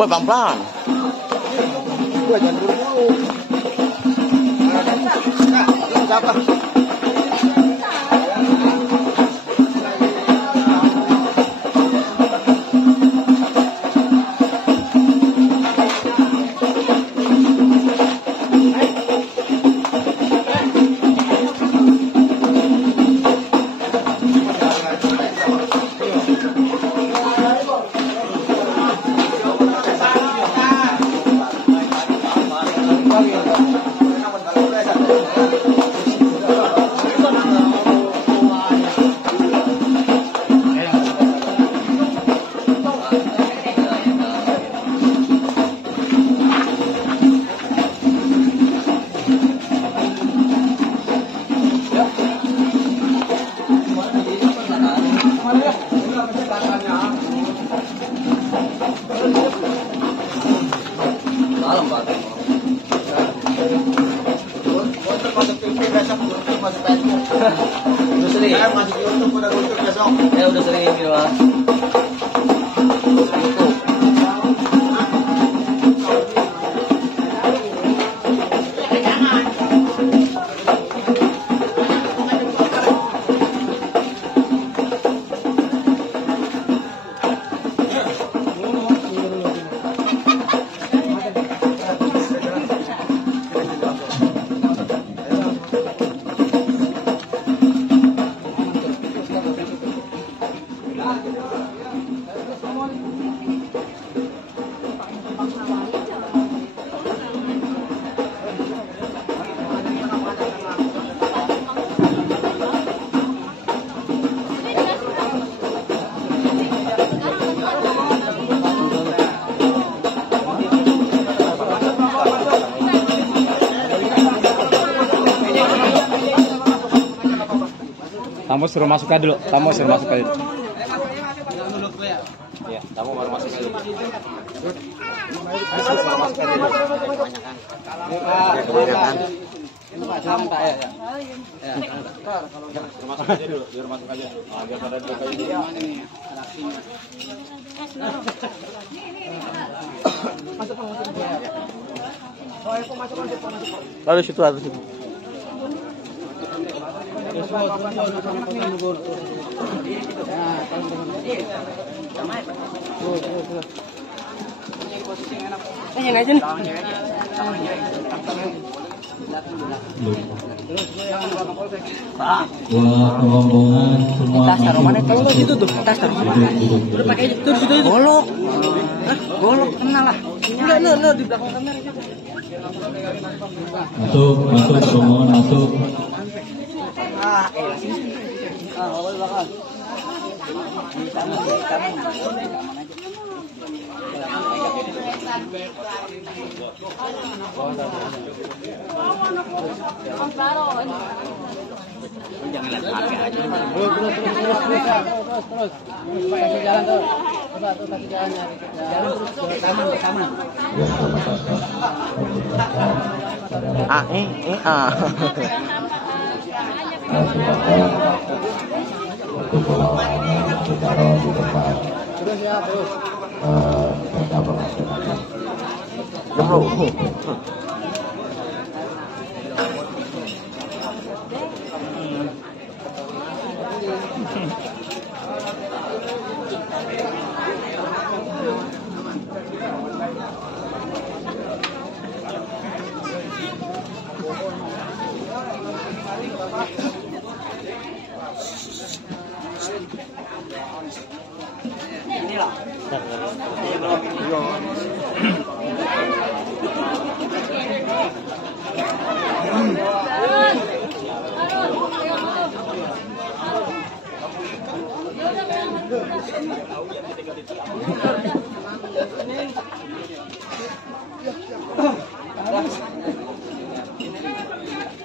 Boy, pelan-pelan. Gua jangan buru-buru. Siapa? Udah sering. Saya masuk YouTube, udah YouTube besok. Ya udah sering gitu lah. Tamu suruh masuk aja dulu. Tamu suruh masuk aja. Iya, tamu baru masuk aja. Kebanyakan. Masuk aja dulu, biar masuk aja. Nah, biar pada dulu kayak ini. Lalu situ atas situ. Rombongan semua Tas taruh mana? Kalau nggak situ tuh, tas taruh mana? Udah pakai itu situ. Golok. Golok kenal lah. Enggak, di belakang kamera aja. masuk rombongan masuk. Awal belakang. Jangan lihat harga aja. Terus. Kasih jalan tuh. Coba tuh kasih jalannya. Jalan terus ke taman. Terus ya, terus.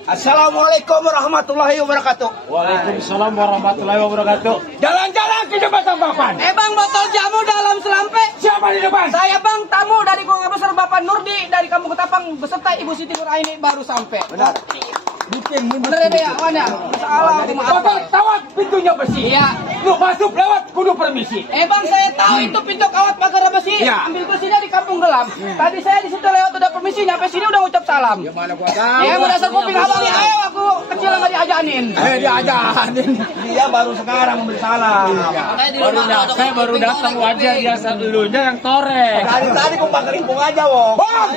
Assalamualaikum warahmatullahi wabarakatuh. Waalaikumsalam warahmatullahi wabarakatuh. Jalan-jalan ke jembatan Bapan. Bang, botol jamu dalam selampe. Siapa di depan? Saya Bang, tamu dari Keluarga Besar Bapak Nurdi dari Kampung Ketapang beserta Ibu Siti Nuraini baru sampai. Benar. Bener ya, Wan ya? Salah, Bapak tawat pintunya. punya besi. Iya. Lu masuk lewat kudu permisi. Bang, saya tahu itu pintu kawat pagar besi. Iya. Ambil besinya di Kampung Gelam. Tadi saya di situ lewat udah permisi, nyampe sini udah ngucap salam. Ya mana gua tahu. Ya, berdasar kuping abang nih, ayo aku kecil nggak diajanin. Diajarin. Dia baru sekarang memberi salam. Saya baru datang wajar biasa dulunya yang torek. Dari tadi gua bakal aja, Wong. Bang,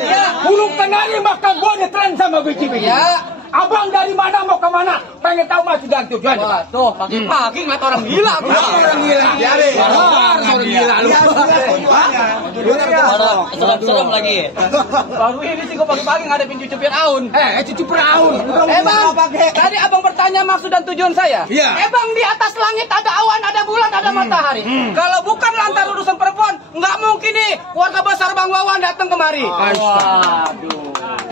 burung kenali makan gua ditren sama biji-biji. Ya. Abang dari mana mau ke mana? Pengen tahu masih dan tujuan. Wah, tuh pagi-pagi ngeliat orang gila. Orang gila. Orang gila lu. Serem lagi. Baru ini sih gua pagi-pagi ngadepin cucu Fir'aun. Cucu Firaun. Bang, tadi abang bertanya maksud dan tujuan saya. Iya. Bang, di atas langit ada awan, ada bulan, ada matahari. Kalau bukan lantaran urusan perempuan, nggak mungkin nih keluarga besar Bang Wawan datang kemari.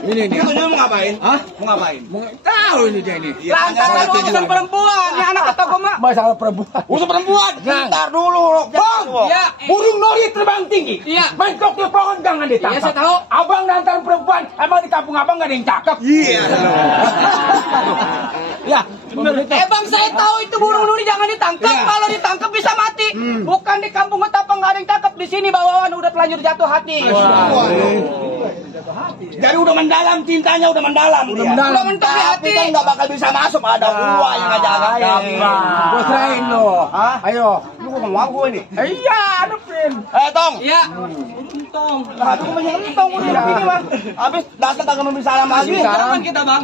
Ini mau ngapain? Hah? Mau ngapain? Mau tahu ini dia ini. Lantaran urusan perempuan, ini anak kata gua mah. Masalah perempuan. Urusan perempuan. Bentar dulu. Bang, Ya. burung nori terbang tinggi. Iya. Mentok di pohon jangan ditangkap. Iya, saya tahu. Abang lantaran perempuan, emang di kampung abang nggak ada yang cakep. Iya. Ya, Bang, saya tahu itu burung nuri jangan ditangkap. Iya. Kalau ditangkap bisa mati. Bukan di Kampung Ketapang nggak ada yang tangkap. Di sini Bawawan udah terlanjur jatuh hati. Jadi udah mendalam cintanya, udah mendalam. Udah mentok di hati. Kan nggak bakal bisa masuk, ada gua yang ngajagain. Gua serahin lo. Ayo, lu ngomong aku ini. Iya, adepin. Tong. Iya. Aduh, menyentong udah ini, Bang. Habis datang kagak memberi salam lagi. Salaman kita, Bang.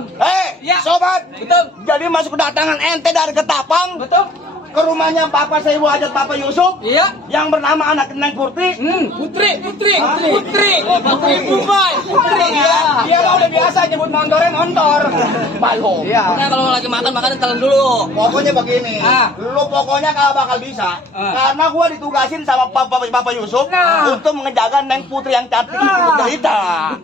Ya. Sobat. Betul. Jadi masuk kedatangan ente dari Ketapang Betul. ke rumahnya Bapak saya Ibu Hajat Bapak Yusuf Iya. yang bernama anak Neng Putri. Putri. Bumbai. Putri ya. Dia mah udah biasa nyebut montor. Balong. Iya. Nah, kalau lagi makan telan dulu. Pokoknya begini, lu pokoknya kagak bakal bisa, karena gua ditugasin sama Bapak Yusuf untuk mengejaga Neng Putri yang cantik itu jelita.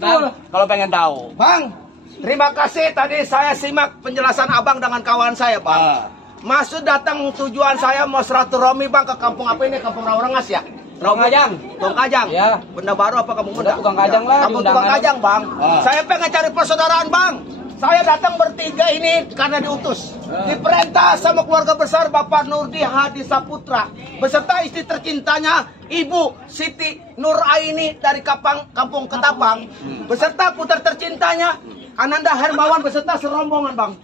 Kalau pengen tahu, Bang, terima kasih tadi saya simak penjelasan abang dengan kawan saya, Bang. Maksud datang tujuan saya mau silaturahmi, Bang, ke kampung apa ini? Kampung Rawarengas ya? Kajang. Tukang Kajang. Ya. Benda baru apa kampung muda? Tukang Kajang lah, Kampung diundangan. Tukang Kajang, Bang. Saya pengen cari persaudaraan, Bang. Saya datang bertiga ini karena diutus. Diperintah sama keluarga besar Bapak Nurdi Hadi Saputra beserta istri tercintanya Ibu Siti Nuraini dari Kampung Ketapang beserta putra tercintanya Ananda Hermawan beserta serombongan, Bang.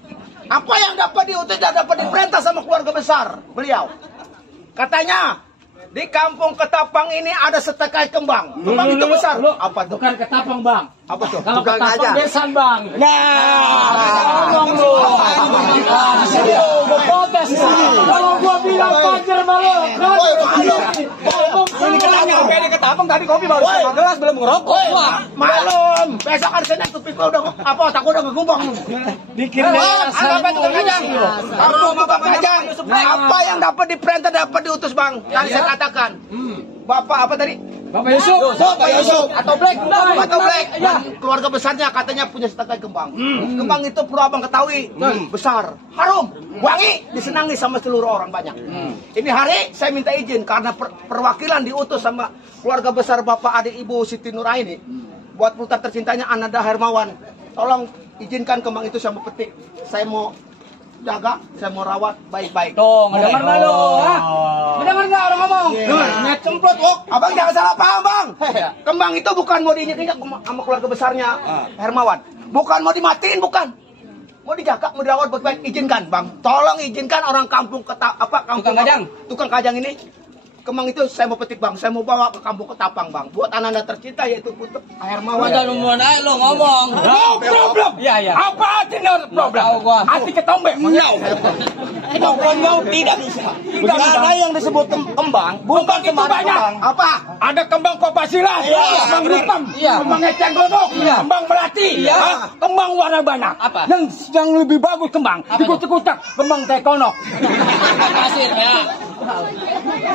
Apa yang dapat diutus dan dapat diperintah sama keluarga besar beliau? Katanya di Kampung Ketapang ini ada setekai kembang. Kembang itu besar. Apa tuh? Bukan Ketapang, Bang. Apa tuh? Kalau Tukang Ketapang Kajang. besan, Bang. ngomong lu. Gua protes di sini. Kalau gua bilang Fajar malu, Ini ketanya sampai di Ketapang tadi kopi baru sama gelas belum ngerokok. Wah, malum. Besok hari Senin tuh pikul udah apa? Takut udah ngegubang. bikin Apa itu Kajang? Kamu Bapak Kajang. Apa yang dapat diperintah dapat diutus, Bang? Yang saya katakan. Bapak apa tadi? Bapak Yusuf. Bapak Yusuf atau Black, atau Black dan keluarga besarnya katanya punya setekai kembang. Kembang itu perlu abang ketahui, besar, harum, wangi, disenangi sama seluruh orang banyak. Ini hari saya minta izin karena perwakilan diutus sama keluarga besar Bapak adik Ibu Siti Nuraini buat putra tercintanya Ananda Hermawan. Tolong izinkan kembang itu saya mau petik. Saya mau jaga, saya mau rawat baik-baik. Tuh, ngedenger nggak lu? Ngedenger nggak orang ngomong? Net semprot, Wok. Abang jangan salah paham, Bang. Kembang itu bukan mau diinjek-injek sama keluarga besarnya Hermawan. Bukan mau dimatiin, bukan. Mau dijaga, mau dirawat baik-baik. Izinkan, Bang. Tolong izinkan orang kampung Kampung Tukang Kajang. Tukang Kajang ini. Kembang itu saya mau petik, Bang. Saya mau bawa ke Kampung Ketapang, Bang. Buat Ananda tercinta yaitu Putri Hermawan. Jangan umuan aja lo ngomong. No problem. Iya. Apa arti no problem? Tahu gua. Arti ketombe. No. No, tidak bisa. Karena yang disebut kembang bukan Kembang itu cuma banyak. kembang. Apa? Ada kembang kopasilas, kembang hitam, Iya. kembang eceng gondok, kembang melati, kembang warna banyak. Apa? Yang lebih bagus kembang, dikucak-kucak, kembang tekonok. Pasir ya.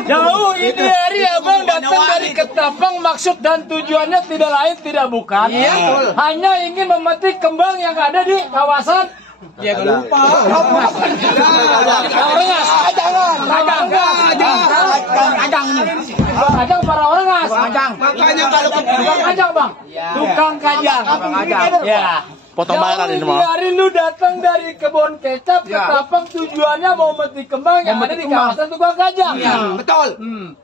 Jauh ini hari abang datang dari Ketapang, maksud dan tujuannya tidak lain tidak bukan. Iya. Hanya ingin memetik kembang yang ada di kawasan. Ya gak lupa. Rawarengas. Jangan. Kajang ini. Kajang para orang as. Kajang. Makanya kalau Tukang kajang bang. Tukang kajang. Ya. Potong bayaran ini mau. Hari lu datang dari kebun kecap ke Tapang tujuannya mau metik kembang yang ada di kawasan tukang kajang. betul.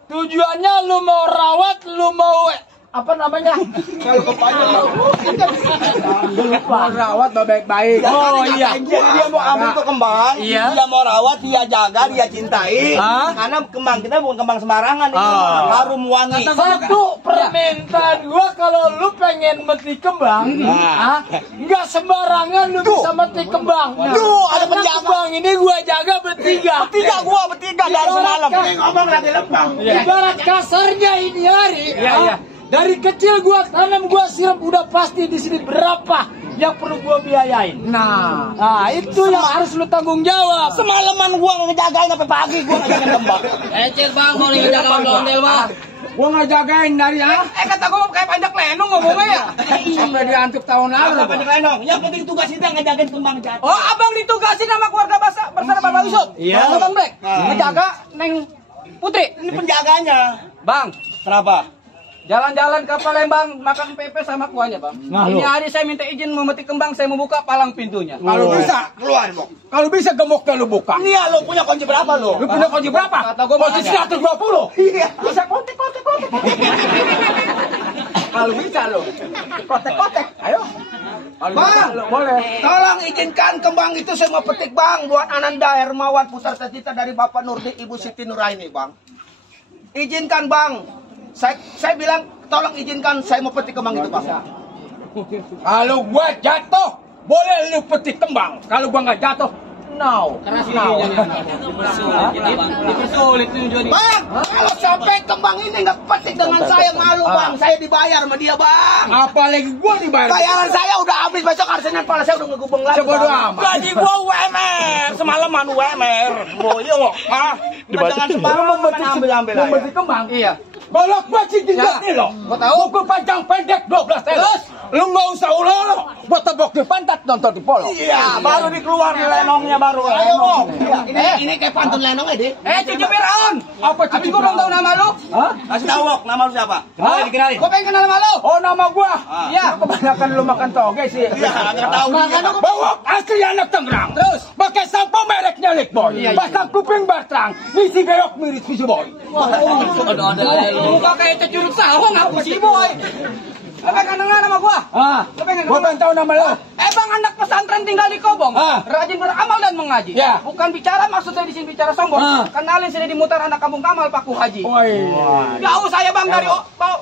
Tujuannya lu mau rawat, lu mau apa namanya? Kalau kepanjang Lupa. Rawat baik-baik. Oh iya. Jadi dia mau ambil tuh kembang, Iya. dia mau rawat, dia jaga, dia cintai. Karena kembang kita bukan kembang sembarangan ini, harum wangi. Satu permintaan gua kalau lu pengen metik kembang, nggak sembarangan lu bisa metik kembang. Tuh, ada Karena penjaga. kembang ini gua jaga bertiga. Bertiga dari semalam. ngomong lagi lempang. Ibarat kasarnya ini hari, dari kecil gua tanam, gua siram, udah pasti di sini berapa yang perlu gua biayain. Nah, itu yang harus lu tanggung jawab. Semalaman gua ngejagain sampai pagi, gua ngejagain kembang. Ecer bang, mau ngejaga ondel mah. Gua nggak jagain dari Kata gua kayak panjang lenong ngomongnya ya. sampai diantep tahun lalu. Apa di Lenong? Yang penting tugas kita ngejagain kembang jatuh. Oh, abang ditugasin sama keluarga bersama Bapak Yusuf. Iya. Bang Black. Ngejaga Neng Putri. Ini penjaganya. Bang, Kenapa? jalan-jalan ke Palembang makan pepes sama kuahnya, Bang. Nah, Ini lu. hari saya minta izin memetik kembang, saya mau buka palang pintunya. Kalau bisa, Keluar, Bok. kalau bisa gemuknya lu buka. Ini ya, lo punya kunci berapa lo? Lu punya kunci berapa? Kata gua Kunci ada. 120. Iya. Bisa kotek. Kalau bisa lo. Kotek. Ayo. Kalau Bang. bisa, lo boleh. Tolong izinkan kembang itu saya mau petik bang buat Ananda Hermawan putar cita dari Bapak Nurdi Ibu Siti Nuraini bang. Izinkan bang. Saya bilang tolong izinkan saya mau petik kembang itu bang. Kalau gua jatuh, boleh lu petik kembang. Kalau gua nggak jatuh, no. Keras No. Dipersulit tujuannya. Bang, kalau sampai kembang ini nggak petik dengan saya malu bang. Saya dibayar sama dia bang. Apalagi gua dibayar. Bayaran saya udah habis besok hari Senin kepala saya udah ngegubeng lagi. Sebodoh Bang. amat. Gaji gua UMR, semalaman UMR. Oh iya lo, jangan sembarangan ambil Mau aja. petik kembang. Iya. Golok gua cincin Ya. nih lo. Gua tahu. Buku panjang pendek 12 telos. Lu nggak usah ulo. Gua tebok di pantat nonton di polo. Iya, baru dikeluar lenongnya baru. Ayo, Bok. Ini kayak pantun lenong ya, Di. Cucu Firaun. Apa Tapi gua belum tahu nama lu. Hah? Kasih tahu, Bok, nama lu siapa? Hah? Dikenalin. Gua pengen kenal nama lu. Oh, nama gua. Iya. Lu kebanyakan lu makan toge sih. Iya, nggak tahu dia. Bawa asli anak Tangerang. Terus? Pakai sampo mereknya Lickboy. Iya. Pasang kuping Bartrang. Ngisi geyok mirip Visu Boy. Ada Lu kayak cecurut sawah ngaku sih, boy. Lu pengen kenal nama gua. Lu pengen Gua pengen tahu nama lu. Bang, anak pesantren tinggal di Kobong, rajin beramal dan mengaji. Ya. Bukan bicara maksud saya di sini bicara sombong. Kenalin sini dimutar anak kampung Kamal Paku Haji. Jauh saya bang dari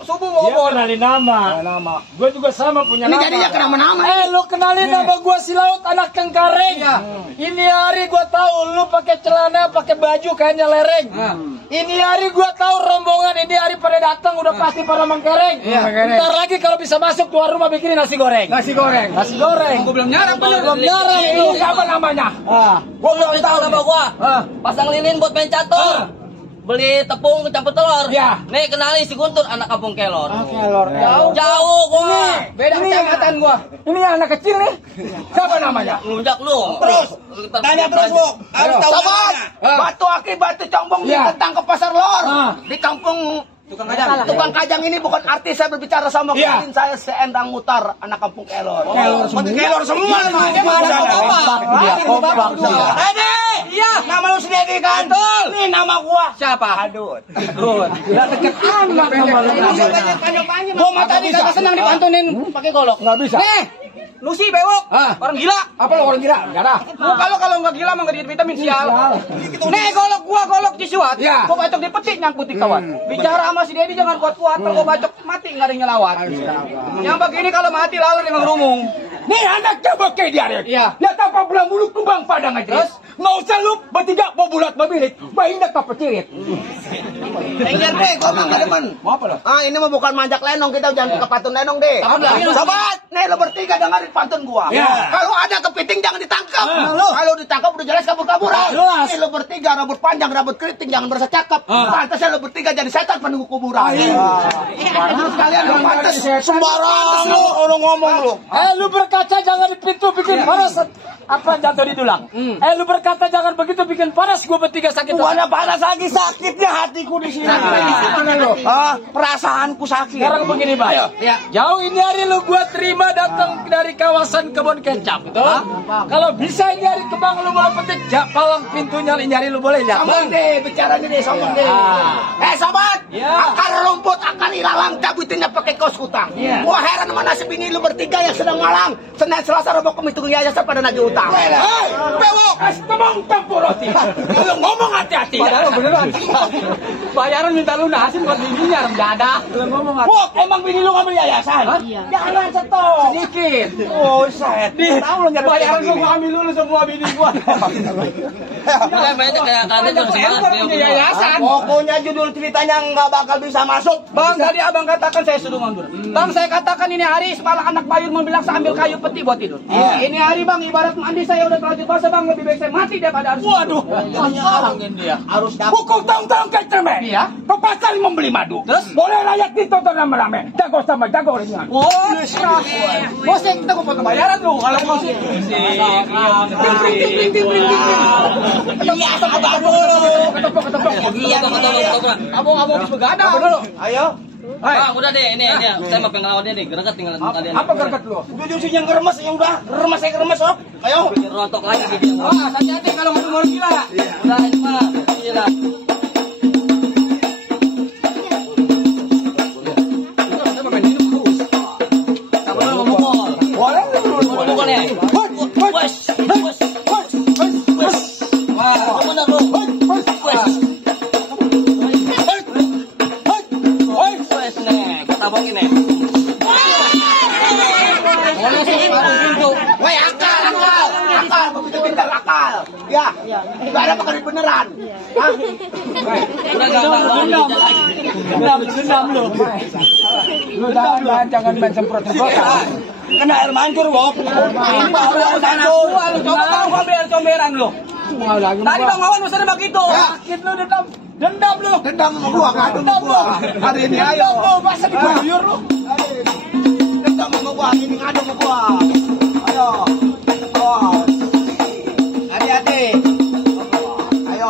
subuh obor. Kenalin nama. Gua juga sama punya Ini nama. jadinya kenapa nama? Lu kenalin nama gua si Laut anak Kengkareng. Iya. Ini hari gua tahu lu pakai celana, pakai baju kayaknya lereng. Ini hari gua tahu rombongan ini hari pada datang udah pasti pada mengkereng. Ntar lagi kalau bisa masuk keluar rumah bikinin nasi goreng. Nasi goreng. Gua belum nyarap bener. Belum nyarap lu siapa namanya? Gua belum tahu nama gua. Pasang lilin buat main catur. Beli tepung campur telur. Ya. Nih kenalin si Guntur anak kampung Kelor. Jauh. Gua. Beda kecamatan gua. Ini anak kecil nih. Siapa namanya? Ngelunjak lu. Terus, tanya terus, Bok. Harus tahu Sobat, namanya. batu aki batu combong Ya. ditentang ke pasar lor. Ah. Di kampung Tukang kajang. Tukang kajang ini bukan artis, saya berbicara sama Ya. kenalin saya Seendang Mutar, anak kampung Kelor. Kelor semua. Iya, nama lu sendiri kan? Betul. Nih nama gua. Siapa? Aduh. Udah deket anak sama lu. Gua mah tadi kagak senang dipantunin pakai golok. Nggak bisa. Nih, lu sih bewok. Orang gila. Apa lu orang gila? Enggak ada. Lu kalau nggak gila mah nggak diet vitamin sial. Nih golok cisuat. Ya. Gua bacok dipetik nyangkutin kawan. Bicara sama si Dedi jangan kuat-kuat. Ntar gua bacok mati nggak ada yang nyelawat. Yang begini kalau mati laler dengan rumung. Nih anak coba kayak dia. Iya. Lihat apa bulan bulu kumbang padang aja. Terus? Nggak usah lu bertiga mau bulat mobilit. Bayi ndak apa cirit. Enggak deh, gua mah nggak demen. Mau apa lo? Ini mah bukan manjak lenong, kita jangan ke pantun lenong deh. Sobat, nih lo bertiga dengerin pantun gua. Ya. Kalau ada kepiting jangan ditangkap. Kalau ditangkap udah jelas kabur-kaburan. Jelas. Nih lo bertiga rambut panjang, rambut keriting, jangan merasa cakep. Pantasnya lo bertiga jadi setan penunggu kuburan. Terus kalian lo pantas Sembarang lu orang ngomong lu. Lu berkaca jangan di pintu bikin panas. Apa jatuh di tulang? Lu berkaca berkata jangan begitu bikin panas gua bertiga sakit. Bukannya panas lagi, sakitnya hatiku di sini. Mana lo? Perasaanku sakit. Sekarang begini, Pak. Jauh ini hari lu gua terima datang dari kawasan kebun kecap, betul? Kalau bisa ini hari kembang lu boleh petik, palang pintunya ini hari lu boleh lihat. Sombong deh, bicara deh, sombong deh. Sobat, akar rumput akan ilalang, cabutinnya pakai kaos kutang. Gua heran sama nasib ini lu bertiga yang sedang malang. Senin, Selasa, Rabu, Kamis, tunggu yayasan pada nagih utang. Hei, bewok, Kemang tempur roti. lu ngomong hati-hati. Padahal beneran. Bayaran minta lunasin buat bininya, mendadak. Lu ngomong hati. Wah, emang bini lu ngambil yayasan? Jangan setor. Sedikit. Oh, saya tahu lu nyari Bayaran gua ambil dulu semua bini gua. Banyak kayak kalian tuh punya yayasan. Pokoknya judul ceritanya nggak bakal bisa masuk. Bang, tadi abang katakan saya suruh mundur. Bang, saya katakan ini hari malah anak Bayur membilang saya ambil kayu peti buat tidur. Ini hari bang, ibarat mandi saya udah terlanjur basah bang, lebih baik saya mati daripada harus. Waduh, harus dapat. Hukum tahun-tahun kayak cermek. Iya. Ke pasar membeli madu. Terus? Boleh rakyat ditonton rame-rame. Jago sama jago ringan. Bosnya kita mau potong bayaran lu. Kalau mau sih. Iya, sama baru lu. Iya, ketoprak. Abang habis begadang. Ayo. Pak, udah deh, ini aja. Saya mau pengalaman nih, gereget tinggal kalian. Apa gerget lu? Udah sih yang geremes, ya udah. Remes saya geremes, oh. Ayo. Bikin rontok lagi video. Hati-hati kalau ngomong gila. Udah ini Pak, gila. Boleh Ngomong nih. Wes. Wah, bener lu. Wes nih, kita bokin nih. Boleh sih, pintu. Woi, akal, begitu pintar akal. Ya, nggak ada pekerjaan beneran. Hah? Udah enggak lagi. Dendam lu. Lu jangan main semprot-semprotan. Kena air mancur, Wok. Ini baru hancur. Lu coba tahu gua comberan lu. Tadi Bang Wawan usaha begitu. Sakit lu dendam lu. Dendam sama gua, ngadu sama gua. Hari ini ayo. Lu masa diguyur lu. Dendam sama gua, ini ngadu sama gua. Ayo. Oh. Hati-hati. Ayo.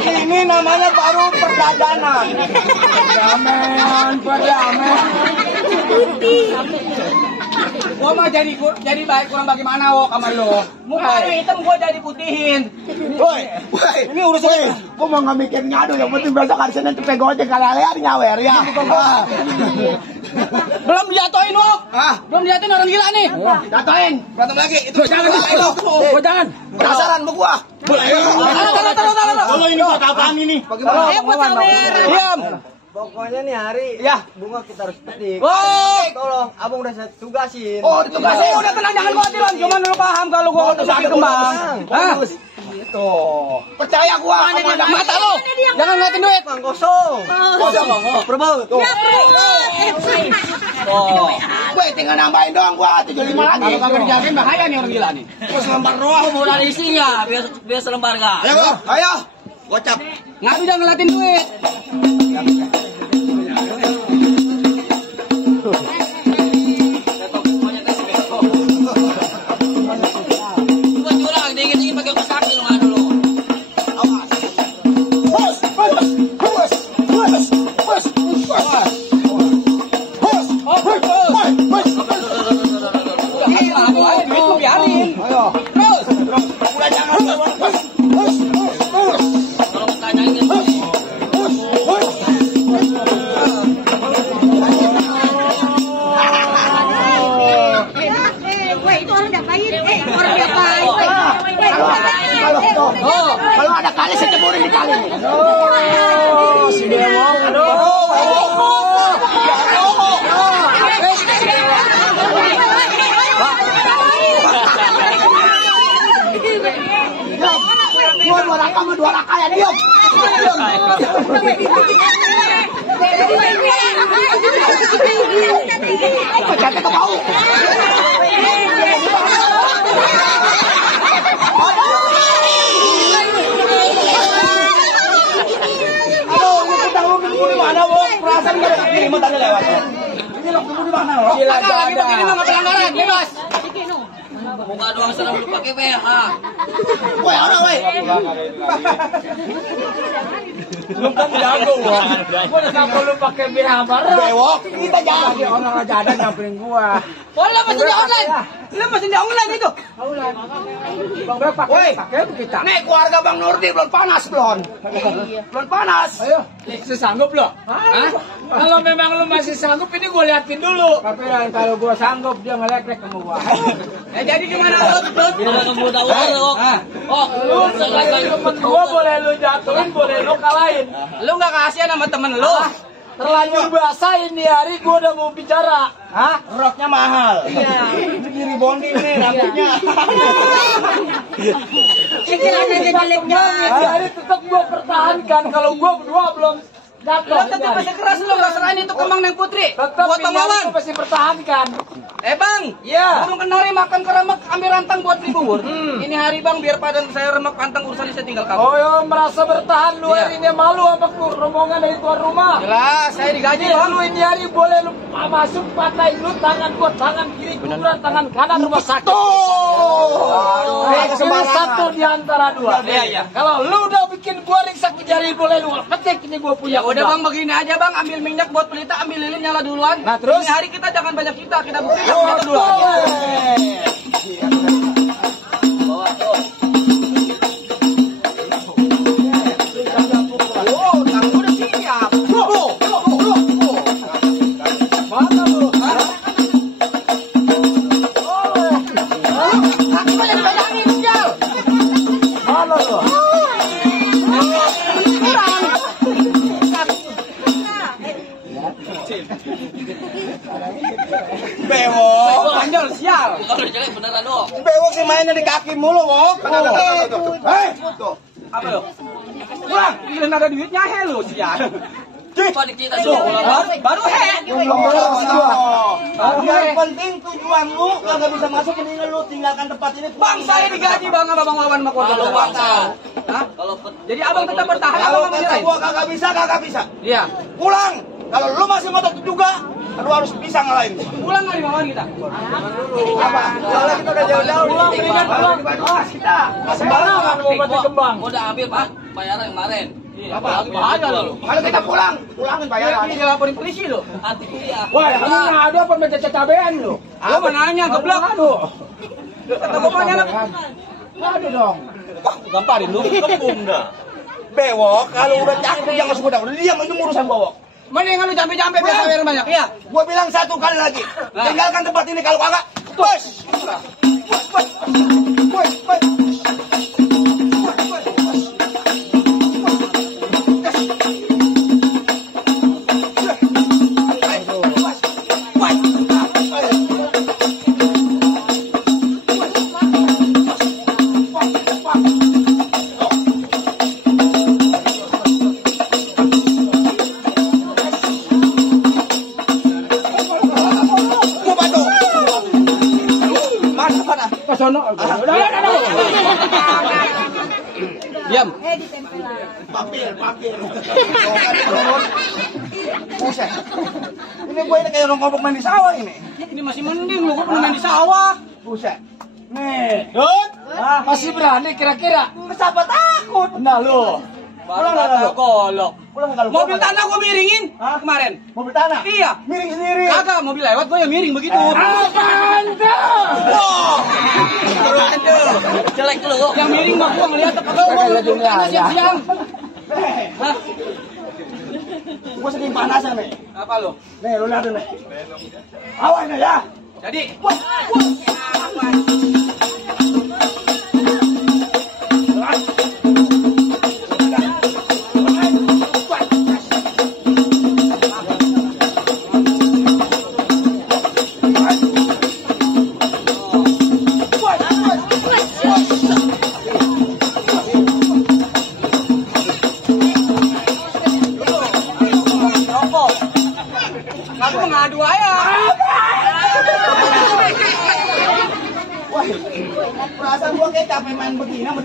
Ini namanya baru perdagangan. Perdamen. Gua mah jadi baik kurang bagaimana wok sama lu. Muka hitam gua jadi putihin. Woi, ini urusan gua mau nggak mikir ngadu, yang penting besok hari Senin cepet gojek kalian nyawer ya. Belum dijatuhin wok. Belum dijatuhin orang gila nih. Jatuhin, berantem lagi. Itu jangan. Jangan. Penasaran sama gua. Kalau ini buat apaan ini? Diam. Pokoknya nih hari bunga kita harus petik. Tolong, abang udah saya tugasin. Oh, ditugasin. Udah tenang jangan khawatir Bang. Cuman lu paham kalau gua udah sakit kembang. Tuh, percaya gua. Mata lu. Jangan ngeliatin duit. Bang kosong. Perbau. Gue tinggal nambahin doang, gua 75 lagi. Kalau kagak dijagain bahaya nih orang gila nih. Selembar doang. Mau dari isinya, biar selembar enggak. Ayo. Gocap. Ngadu jangan ngeliatin duit. Buat curang, dingin-dingin pakai kosaki lu ngadu lu. Gila, duit lu biarin. Terus. Kalau tanyain gitu. Itu orang diapain? Orang diapain? Kalau ada kali saya ceburin di kali. Si Bewok. Gua dua raka sama dua raka ya, diam. Apa cantik ke bau? Aduh, ini kita lu nemu di mana, Wok? Perasaan enggak ada kiriman tadi lewat. Ini lu nemu di mana, Wok? Gila, begini mah pelanggaran, bebas. Muka doang senang lu pakai BH. Woi, orang woi. Lu kan jago, Wok. Gua kenapa lu pakai BH bareng? Bewok, kita jago. Orang aja ada nyamperin gua. Bola masih di online. Lu masih di online itu. Bang Beb Woi, pakai kita. nih keluarga Bang Nurdi belum panas belum? Belum panas. Ayo, sanggup lo. Kalau memang lu masih sanggup, ini gua liatin dulu. Tapi kalau gua sanggup, dia ngelek-lek sama gua. Jadi gimana lo? Biar kamu tahu lo. Oh, Lu sebagai temen gua boleh lu jatuhin, boleh lu kalahin. Lu nggak kasihan sama temen lu? Terlanjur basah ini hari gua udah mau bicara. Hah? Roknya mahal. Iya. Ini diri bonding nih rambutnya. Ini rasanya jelek banget. Ini hari tetap gua pertahankan. Kalau gua berdua belum jatuh. Lu tetap masih keras lu nggak serahin itu ke Mang Neng Putri. Tetap Buat ini hari omongan. gua masih pertahankan. Bang, Iya. belum kenari makan keremek ambil rantang buat beli bubur. Ini hari Bang biar padan saya remek rantang urusan saya tinggal kamu. Oh, yo, merasa bertahan lu Iya. hari ini malu sama rombongan dari tuan rumah. Jelas, saya digaji Bang. Lu ini hari boleh lu masuk patahin lu tangan gua, tangan kiri kuburan, tangan kanan rumah sakit. Ini satu di antara dua. Iya, iya. Kalau lu udah bikin gua riksa ke jari, boleh lu petik ini gua punya. Ya udah Bang, begini aja Bang, ambil minyak buat pelita, ambil lilin nyala duluan. Nah, terus? Ini hari kita jangan banyak kita buktikan kita duluan. Oh, kamu udah siap. Mana lu? Kaki mau jadi pegangin, Jal. Mana lu? Bewok. Panjol sial. Kalau jelek beneran dong. Bewok sih mainnya di kaki mulu, Wok. Apa lo? Pulang, giliran ada duitnya he lu sial. Apa di kita semua? Baru he. Yang penting tujuan lu kagak bisa masuk ini lu tinggalkan tempat ini. Bang, saya digaji Bang sama Bang Wawan sama keluarga Kalau besar. bangsa. Hah? Kalau Jadi Abang tetap bertahan, Abang Kalau nggak kata menyerah. gua kagak bisa. Iya. Pulang. Kalau lu masih ngotot juga, lu harus bisa ngalahin. Pulang nggak di Wawan kita? Apa? Soalnya kita udah jauh-jauh. Pulang, mendingan pulang. Kita. Sembarangan mau bati kembang. udah ambil Pak bayaran kemarin. Apa? Lagi bahaya lo. Kalau kita pulang, pulangin bayaran. Ini dilaporin polisi lo. Hati ya. Wah, ini nggak ada apa baca cabean lu. Lo mau nanya, geblok. Kata bapaknya anak. Ada dong. Gamparin lu, kembung dah. Bewok, kalau udah cakep jangan suka udah diam itu urusan bawok. Mendingan lu jampe-jampe biar bayar banyak, iya. Gua bilang satu kali lagi, tinggalkan tempat ini kalau kagak, bos. Diam. Papir. Buset. Ini gue ini kayak orang ngobok main di sawah ini. Ini masih mending lu, gua pernah main di sawah. Buset. Nih. Dut, masih berani kira-kira? Siapa takut? Nah lu. Pulang nggak lu? Golok. Pulang kalau Mobil tanah gua miringin kemarin. Mobil tanah? Iya. Miring sendiri. Kagak, mobil lewat gua yang miring begitu. Apaan tuh? Jelek dulu kok. Yang miring mah gua ngeliat apa gua tanah siang-siang. Hah? Gue sedih panasan nih. Apa lo? Nih lu lihat nih. Awas nih ya. Jadi, aku mengadu aja.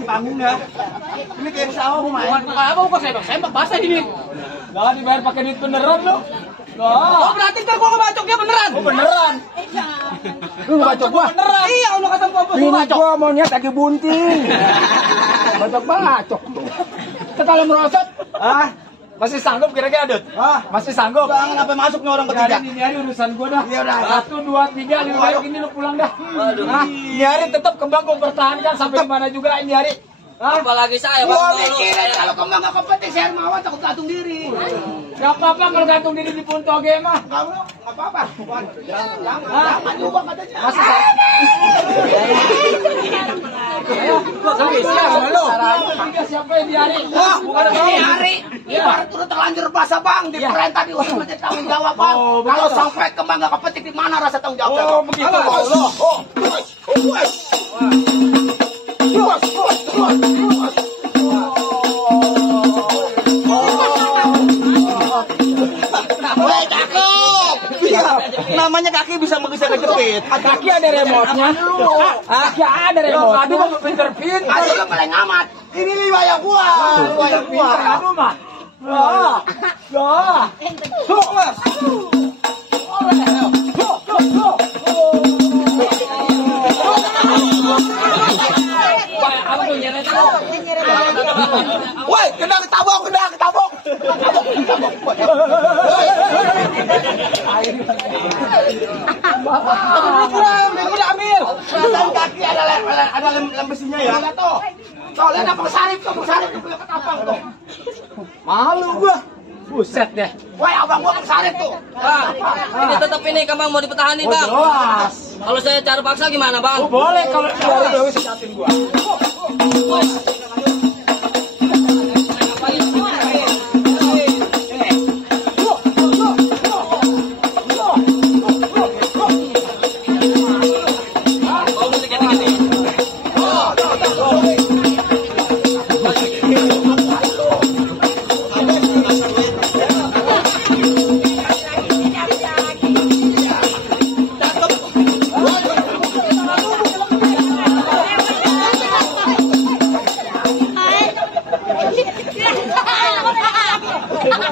panggung ya. Ini kayak sawah mau main. Apa kok sembak basah ini? Nggak dibayar pakai duit beneran lu. Oh, berarti ntar gua ngebacok dia beneran. Oh beneran. Lu bacok gua. Beneran. Iya, lu kata gua Ini gua mau niat lagi bunting. Bacok tuh. Sekali merosot. Ah, masih sanggup kira-kira, Dut? Masih sanggup. Jangan sampai masuk nih orang ketiga. Ini hari urusan gua dah. Iya dah. 1, 2, 3, lebih baik ini lu pulang dah. Nah, ini hari tetap kembang gua pertahankan sampai mana juga ini hari. Apalagi saya, Gua Bang. mikirin kalau kembang gak kompeten, saya Hermawan takut gantung diri. Gak apa-apa kalau gantung diri di Puntoge mah. Kamu gak apa-apa. Jangan juga katanya. Masih siapa yang di hari? Wah, bukan ini hari. Ibarat udah terlanjur basah bang, diperintah di usul menjadi tanggung jawab bang. Kalau sampai kembang gak kepetik, di mana rasa tanggung jawab? Oh, begitu. Namanya kaki bisa kejepit. Kaki ada remote-nya. Kaki ada remote. Aduh, mau pinter-pinter. Aduh, lu paling amat. Ini wilayah gua. Wilayah gua. Aduh, mah. Wah. Tuh, Mas. Woi, kena ketabok. Udah ambil. Perasaan kaki ada lem besinya ya. Tuh, lihat apa kesarip tuh punya ketapang tuh. Malu gua. Buset deh. Woi, abang gua kesarip tuh. Ini tetap ini Kang mau dipertahani, Bang. Jelas. Kalau saya cara paksa gimana, Bang? Boleh kalau baru secatin gua.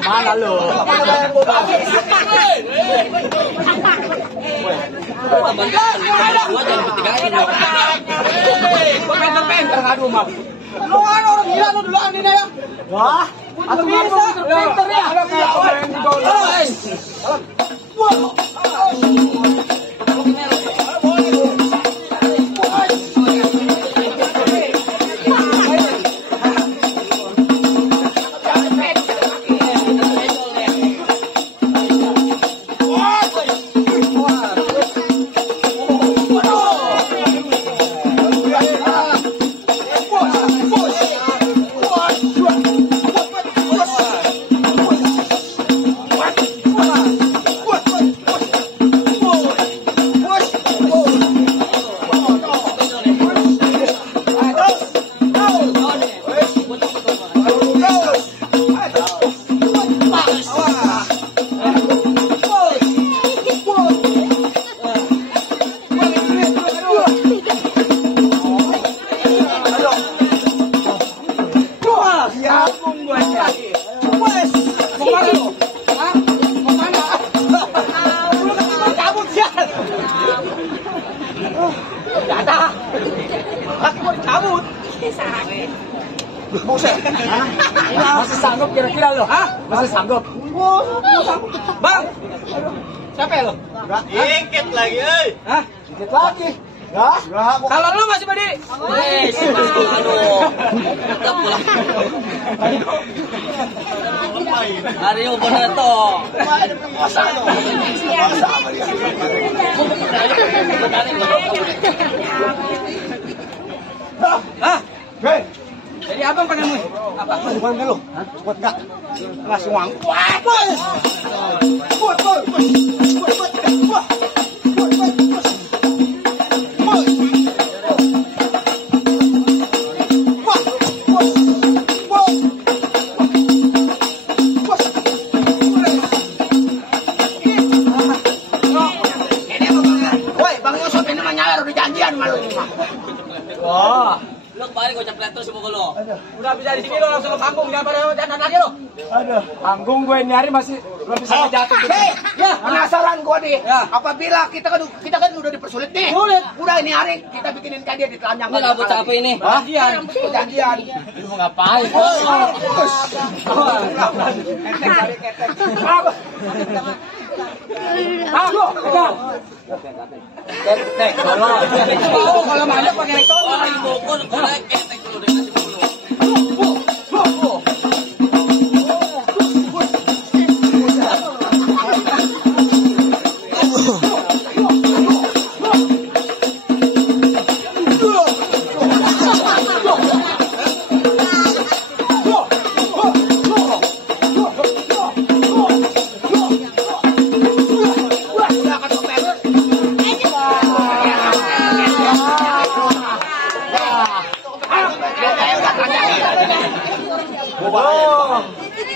Mana lo? Pinter ngadu mah. Lu kan orang gila lu duluan ini ya. Wah, atau bisa pinter ya? Buset. Masih sanggup kira-kira lo? Masih sanggup? Bang, siapa ya lo? Dikit lagi, euy. Dikit lagi. Ya? Kalau lu masih berdiri. Tetap pulang. Hari bener toh. Jadi abang pengen mu? Apa? Bukan dulu. Kuat enggak? Langsung uang. Woi, Bang Yusuf ini mah nyawer udah janjian malu ini mah. Wah. Lu kemarin gua cepet terus pukul lo. Udah bisa di sini lo langsung ke panggung, jangan pada jangan lagi lo. Aduh, panggung gue ini hari masih belum bisa jatuh. Ya, penasaran gua nih. Apabila kita kan udah dipersulit nih. Udah ini hari kita bikinin dia di telanjang. Ini rambut siapa ini? Perjanjian. Lu mau ngapain? Kalau banyak pakai elektronik. Orang bokor, orang ketek dulu dengan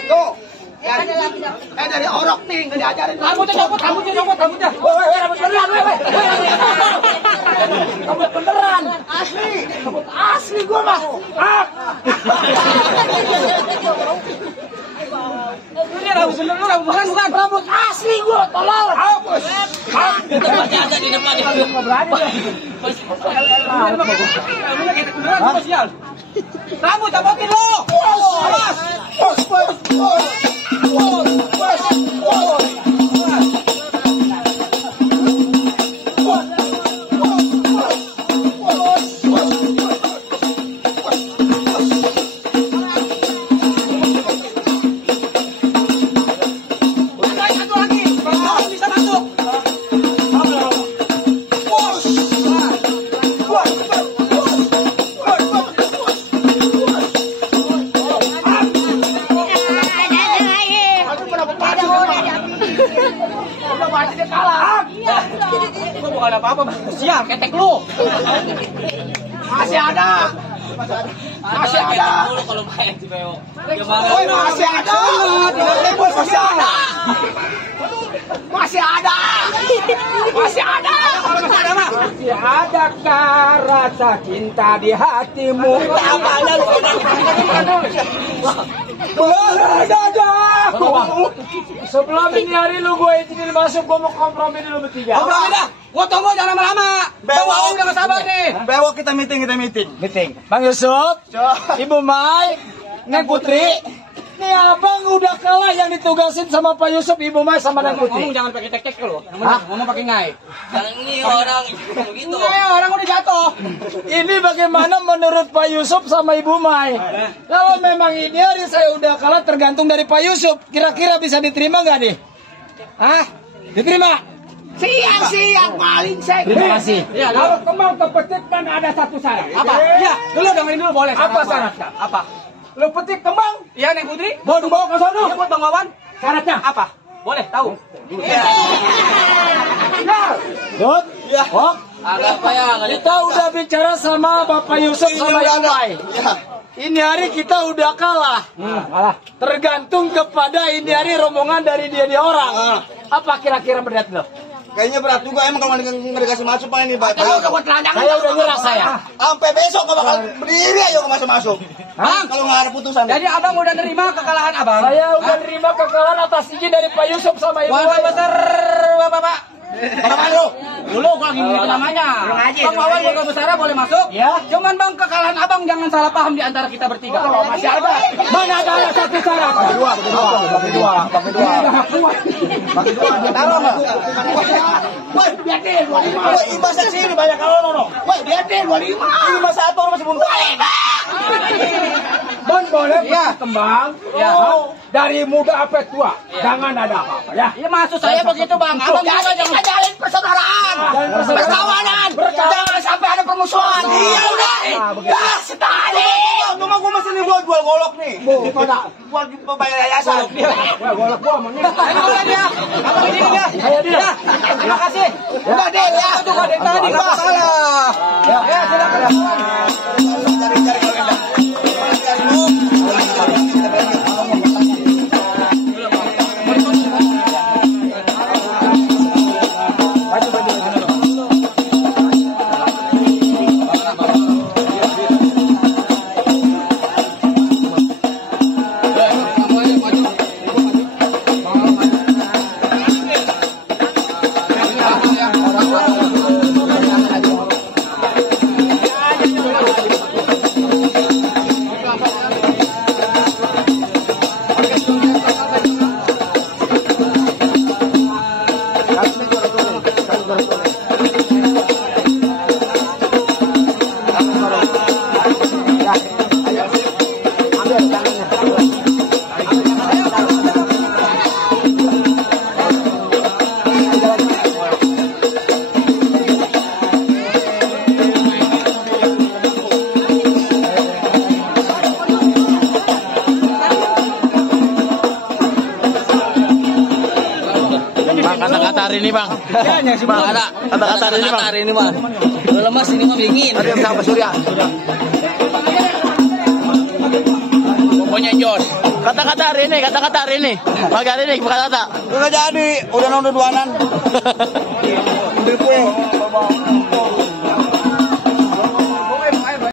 Tuh. Dari orok nih, nggak diajarin. Rambutnya copot. Rambut beneran, rambut beneran. Asli gua mah. Ini rambut bener lu, rambut bukan. Rambut asli gua, tolong. Hapus. ada di depan. Rambut capotin lo. Bukan apa-apa, sial, ketek lu. Masih ada. Masih ada. Dulu kalau main di BO. Oh, masih ada. Masih ada. Masih ada. Masih ada. Masih adakah rasa cinta di hatimu? Sebelum ini hari lu gue izinin masuk, gue mau kompromi dulu bertiga. Kompromi dah. Gua tunggu jangan lama-lama. Bawa udah gak sabar nih. Bewok kita meeting. Bang Yusuf, Ibu Mai, Neng Putri. Nih abang udah kalah yang ditugasin sama Pak Yusuf, Ibu Mai sama Neng Putri. Ngomong jangan pakai tek-tek lo. Ngomong pakai ngai. Yang ini orang begitu. Ngai orang udah jatuh. Ini bagaimana menurut Pak Yusuf sama Ibu Mai? Kalau memang ini hari saya udah kalah tergantung dari Pak Yusuf. Kira-kira bisa diterima nggak nih? Hah? Diterima? Siang paling saya. Terima kasih. Iya, Kalau kembang kepetik kan ada satu syarat. apa? Iya, dulu dengerin dulu boleh. Apa syaratnya? Apa? Lu petik kembang, Iya, Neng Putri. mau dibawa ke sana. Iya, buat Bang Wawan. Syaratnya Apa? Boleh tahu? Dut, oh, Agak apa ya? kita udah bicara sama Bapak Yusuf sama Ibu Mai. Ini hari kita udah kalah. Tergantung kepada ini hari rombongan dari dia orang. Apa kira-kira berat lo? Kayaknya berat juga emang kalau nggak dikasih masuk Pak ini, Pak. Saya udah nyerah saya. Sampai besok nggak bakal berdiri aja nggak masuk. Kalau nggak ada putusan. Jadi abang udah nerima kekalahan abang? Saya udah nerima kekalahan atas izin dari Pak Yusuf sama Ibu Warga Mai. besar Bapak. Bagaimana lu? Dulu gua lagi ngitung namanya. Bang Wawan warga besar boleh masuk? Ya. Cuman bang kekalahan abang jangan salah paham di antara kita bertiga. Masih ada. Mana ada satu syarat? Bagi dua. Taruh nggak? Woi, biarin 25. Woi, imbasnya sini banyak kalau nono. Woi, biarin 25. Ini masa satu masih buntu. Bon boleh Iya. kembang. Iya. Dari muda sampai tua. Jangan ada apa-apa ya. Iya maksud saya begitu bang. Abang juga Jadi jangan. kita jalin persaudaraan, perkawanan, jangan sampai ada permusuhan. Iya udah, dah setali. Cuma gue masih nih buat jual golok nih. Buat bayar yayasan. Golok gua mau nih. Ayo boleh dia. Abang ini dia. Ayo dia. Terima kasih. Udah deh ya. Itu Pak Dek tadi nggak masalah. Ya silakan. hari ini bang? Kata-kata hari ini bang. Udah lemas ini mah dingin. Ada yang sama Surya. Pokoknya jos. Kata-kata hari ini. Pagi hari ini kata-kata. Udah jadi, udah nonton duanan.